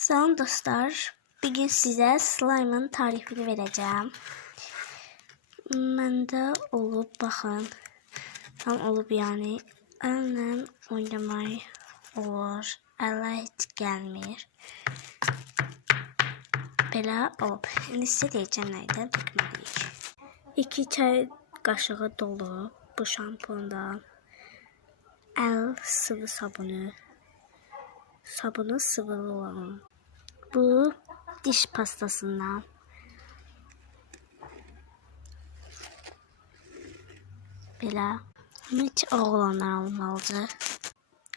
Salam dostlar, bugün size slime'ın tarifini vereceğim. Məndə olub, baxın, tam olub yani, əllə oynamaq olur, ələ heç gəlmir. Belə olub. İndi sizə deyəcəm nədən dökməliyik. 2 çay qaşığı dolu bu şampundan, əl sıvı sabunu, sabunu sıvılı olan. Bu diş pastasından. Belə hiç oğlanlar almalıdır.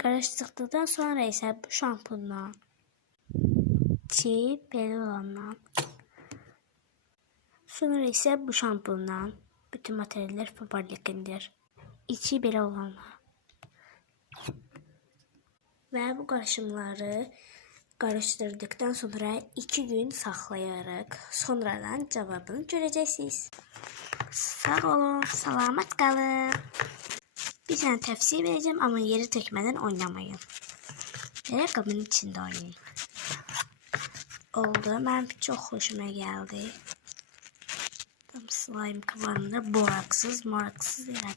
Karıştırdıktan sonra ise bu şampundan, çiğ belə olandan. Sonra ise bu şampundan. Bütün materyaller Faberlikindir. İçi belə olanlar. Ve bu karışımları karıştırdıktan sonra 2 gün saxlayarıq. Sonradan cevabını göreceksiniz. Sağ olun, salamat qalın. Bir tane tavsiye vereceğim ama yeri tökmeden oynamayın. Böyle kabın içinde oynayın. Oldu. Benim çok hoşuma geldi. Tam slime kıvamında boraksız, moraksız yani.